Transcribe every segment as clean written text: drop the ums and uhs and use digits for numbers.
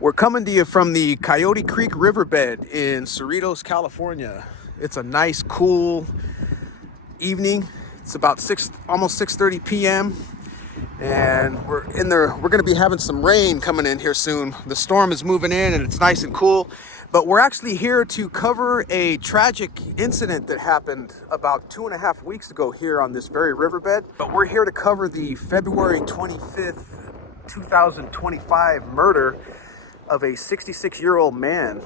We're coming to you from the Coyote Creek riverbed in Cerritos, California. It's a nice, cool evening. It's about almost 6:30 p.m. and we're in there. We're going to be having some rain coming in here soon. The storm is moving in, and it's nice and cool. But we're actually here to cover a tragic incident that happened about 2.5 weeks ago here on this very riverbed. But we're here to cover the February 25th, 2025 murder of a 66-year-old man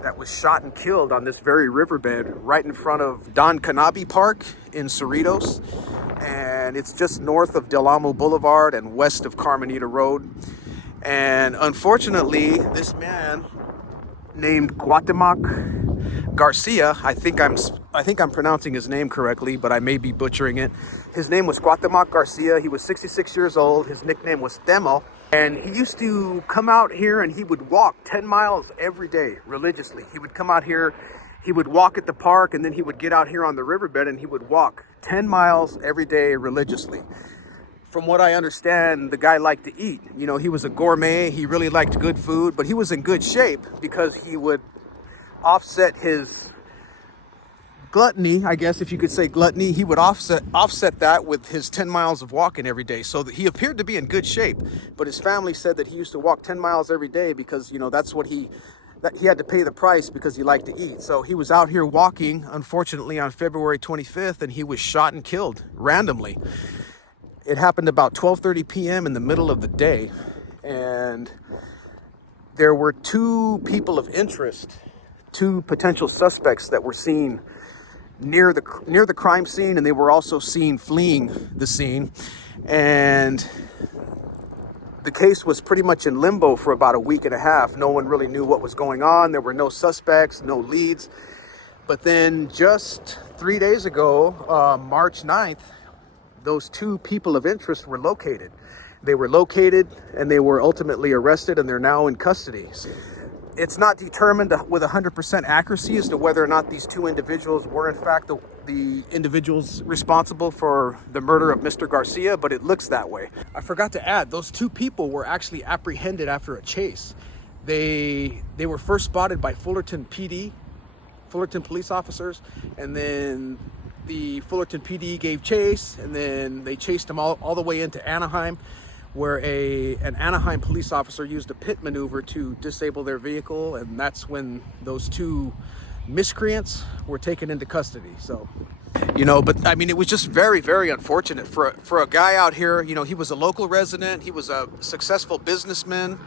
that was shot and killed on this very riverbed right in front of Don Canabi Park in Cerritos. And it's just north of Del Amo Boulevard and west of Carmenita Road. And unfortunately, this man named Cuahtemoc Garcia, I think I'm pronouncing his name correctly, but I may be butchering it. His name was Cuahtemoc Garcia. He was 66 years old. His nickname was Temo. And he used to come out here and he would walk 10 miles every day religiously. He would come out here, he would walk at the park, and then he would get out here on the riverbed and he would walk 10 miles every day religiously. From what I understand, the guy liked to eat. You know, he was a gourmet. He really liked good food, but he was in good shape because he would offset his gluttony, I guess, if you could say gluttony. He would offset that with his 10 miles of walking every day. So that he appeared to be in good shape, but his family said that he used to walk 10 miles every day because, you know, that's what he had to pay the price because he liked to eat. So he was out here walking, unfortunately, on February 25th, and he was shot and killed randomly. It happened about 12:30 p.m. in the middle of the day, and there were two people of interest, two potential suspects that were seen near the crime scene, and they were also seen fleeing the scene. And the case was pretty much in limbo for about a week and a half. No one really knew what was going on. There were no suspects, no leads. But then just 3 days ago, March 9th, those two people of interest were located. They were located and they were ultimately arrested, and they're now in custody. It's not determined with 100% accuracy as to whether or not these two individuals were in fact the individuals responsible for the murder of Mr. Garcia, but it looks that way. I forgot to add, those two people were actually apprehended after a chase. They were first spotted by Fullerton police officers, and then the Fullerton PD gave chase, and then they chased them all the way into Anaheim, where an Anaheim police officer used a pit maneuver to disable their vehicle, and that's when those two miscreants were taken into custody. So, you know, but I mean, it was just very, very unfortunate for a guy out here. You know, he was a local resident, he was a successful businessman,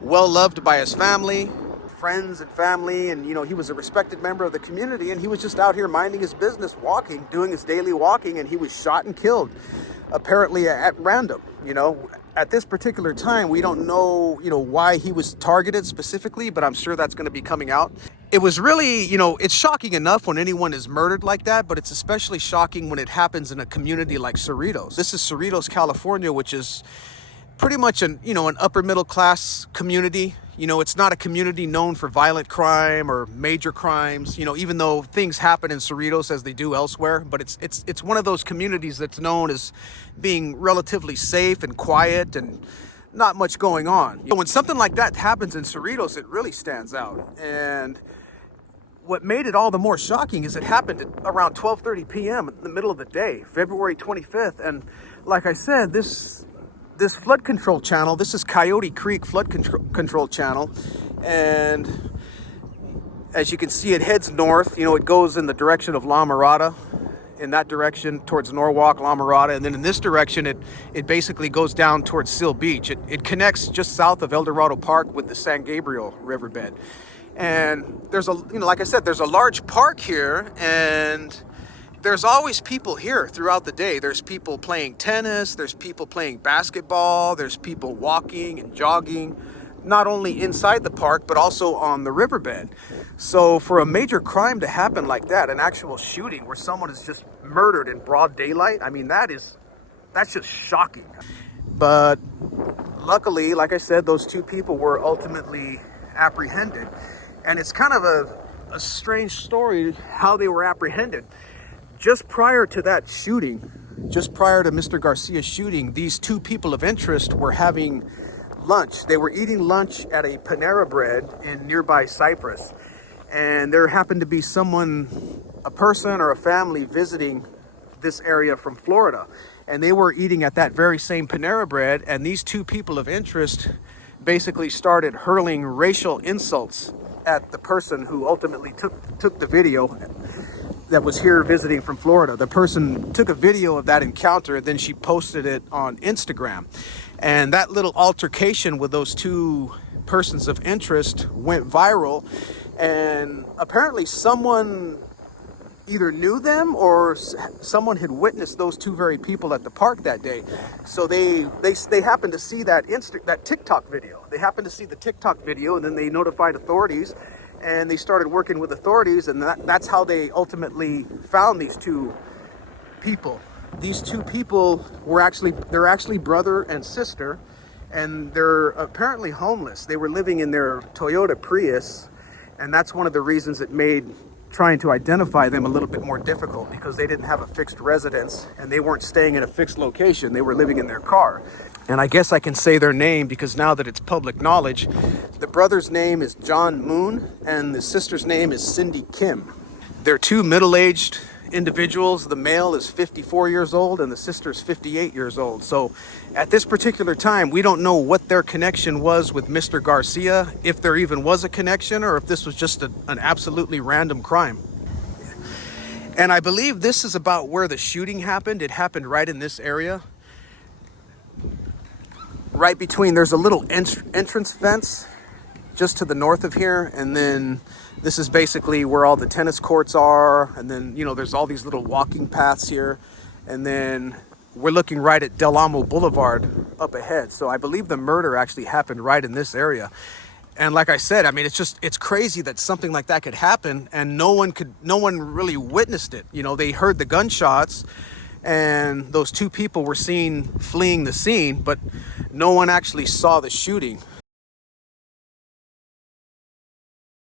well loved by his family, friends and family, and you know, he was a respected member of the community, and he was just out here minding his business, walking, doing his daily walking, and he was shot and killed, apparently at random. You know, at this particular time, we don't know, you know, why he was targeted specifically, but I'm sure that's going to be coming out. It was really, you know, it's shocking enough when anyone is murdered like that, but it's especially shocking when it happens in a community like Cerritos. This is Cerritos, California, which is pretty much an upper middle class community. You know, it's not a community known for violent crime or major crimes, you know, even though things happen in Cerritos as they do elsewhere. But it's one of those communities that's known as being relatively safe and quiet and not much going on. You know, when something like that happens in Cerritos, it really stands out. And what made it all the more shocking is it happened at around 12:30 p.m. in the middle of the day, February 25th. And like I said, this flood control channel, this is Coyote Creek flood control channel, and as you can see, it heads north. You know, it goes in the direction of La Mirada, in that direction towards Norwalk, La Mirada, and then in this direction it basically goes down towards Seal Beach. It connects just south of El Dorado Park with the San Gabriel riverbed. And there's like I said, there's a large park here, and there's always people here throughout the day. There's people playing tennis, there's people playing basketball, there's people walking and jogging, not only inside the park, but also on the riverbed. So for a major crime to happen like that, an actual shooting where someone is just murdered in broad daylight, I mean, that's just shocking. But luckily, like I said, those two people were ultimately apprehended. And it's kind of a strange story how they were apprehended. Just prior to that shooting, just prior to Mr. Garcia's shooting, these two people of interest were having lunch. They were eating lunch at a Panera Bread in nearby Cyprus. And there happened to be a person or a family visiting this area from Florida. And they were eating at that very same Panera Bread. And these two people of interest basically started hurling racial insults at the person who ultimately took the video that was here visiting from Florida. The person took a video of that encounter, and then she posted it on Instagram. And that little altercation with those two persons of interest went viral. And apparently someone either knew them or someone had witnessed those two very people at the park that day. So they happened to see that TikTok video. They happened to see the TikTok video, and then they notified authorities, and they started working with authorities, and that's how they ultimately found these two people. These two people they're actually brother and sister, and they're apparently homeless. They were living in their Toyota Prius, and that's one of the reasons it made trying to identify them a little bit more difficult, because they didn't have a fixed residence and they weren't staying in a fixed location. They were living in their car. And I guess I can say their name because now that it's public knowledge, the brother's name is John Moon and the sister's name is Cindy Kim. They're two middle-aged individuals. The male is 54 years old and the sister's 58 years old. So at this particular time, we don't know what their connection was with Mr. Garcia, if there even was a connection, or if this was just an absolutely random crime. And I believe this is about where the shooting happened. It happened right in this area. Right between, there's a little entrance fence just to the north of here, and then this is basically where all the tennis courts are, and then, you know, there's all these little walking paths here, and then we're looking right at Del Amo Boulevard up ahead. So I believe the murder actually happened right in this area. And like I said, I mean, it's crazy that something like that could happen and no one really witnessed it. You know, they heard the gunshots and those two people were seen fleeing the scene, but no one actually saw the shooting.